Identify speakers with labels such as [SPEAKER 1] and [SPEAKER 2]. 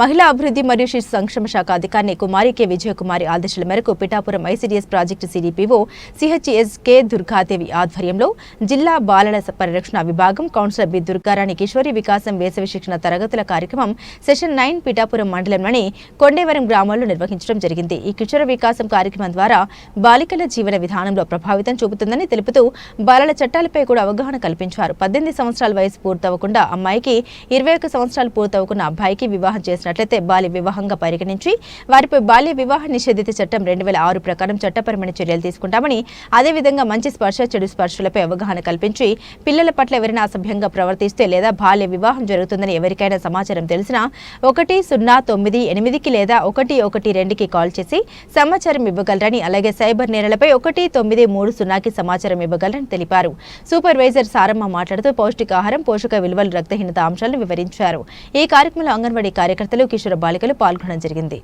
[SPEAKER 1] మహిళా అభివృద్ధి మరియు శిశు సంక్షేమ శాఖ అధికారిని కుమారి కె. విజయకుమారి ఆదేశాల మేరకు Pithapuram ICDS project CDPO CHS K. Durgadevi ఆధ్వర్యంలో జిల్లా బాలల పరిరక్షణ విభాగం కౌన్సిలర్ బి. దుర్గారాణి కిషోరి వికాసం వేసవి శిక్షణ తరగతుల కార్యక్రమం సెషన్ నైన్ పిఠాపురం మండలంలోని కొండేవరం గ్రామాల్లో నిర్వహించడం జరిగింది. ఈ కిషోర వికాసం కార్యక్రమం ద్వారా బాలికల జీవన విధానంలో ప్రభావితం చూపుతుందని తెలుపుతూ బాలల చట్టాలపై కూడా అవగాహన కల్పించారు. పద్దెనిమిది సంవత్సరాల వయసు పూర్తవకుండా అమ్మాయికి ఇరవై ఒక్క సంవత్సరాలు పూర్తవకున్న అబ్బాయికి వివాహం చేసినట్లయితే బాల్య వివాహంగా పరిగణించి వారిపై బాల్య వివాహ నిషేధిత చట్టం రెండు వేల ఆరు ప్రకారం చట్టపరమైన చర్యలు తీసుకుంటామని అదేవిధంగా మంచి స్పర్శ చెడు స్పర్శలపై అవగాహన కల్పించి పిల్లల పట్ల ఎవరైనా అసభ్యంగా ప్రవర్తిస్తే లేదా బాల్య వివాహం జరుగుతుందని ఎవరికైనా సమాచారం తెలిసినా ఒకటి సున్నా తొమ్మిది ఎనిమిదికి లేదా ఒకటి ఒకటి రెండుకి కాల్ చేసి సమాచారం ఇవ్వగలరని అలాగే సైబర్ నేరాలపై ఒకటి తొమ్మిది మూడు సున్నాకి సమాచారం ఇవ్వగలరని తెలిపారు. సూపర్వైజర్ సారమ్మ మాట్లాడుతూ పౌష్టికాహారం పోషక విలువలు రక్తహీనత అంశాలను వివరించారు. ఈ కార్యక్రమంలో అంగన్వాడీ కార్యకర్తలు కిషోర బాలికలు పాల్గొనడం జరిగింది.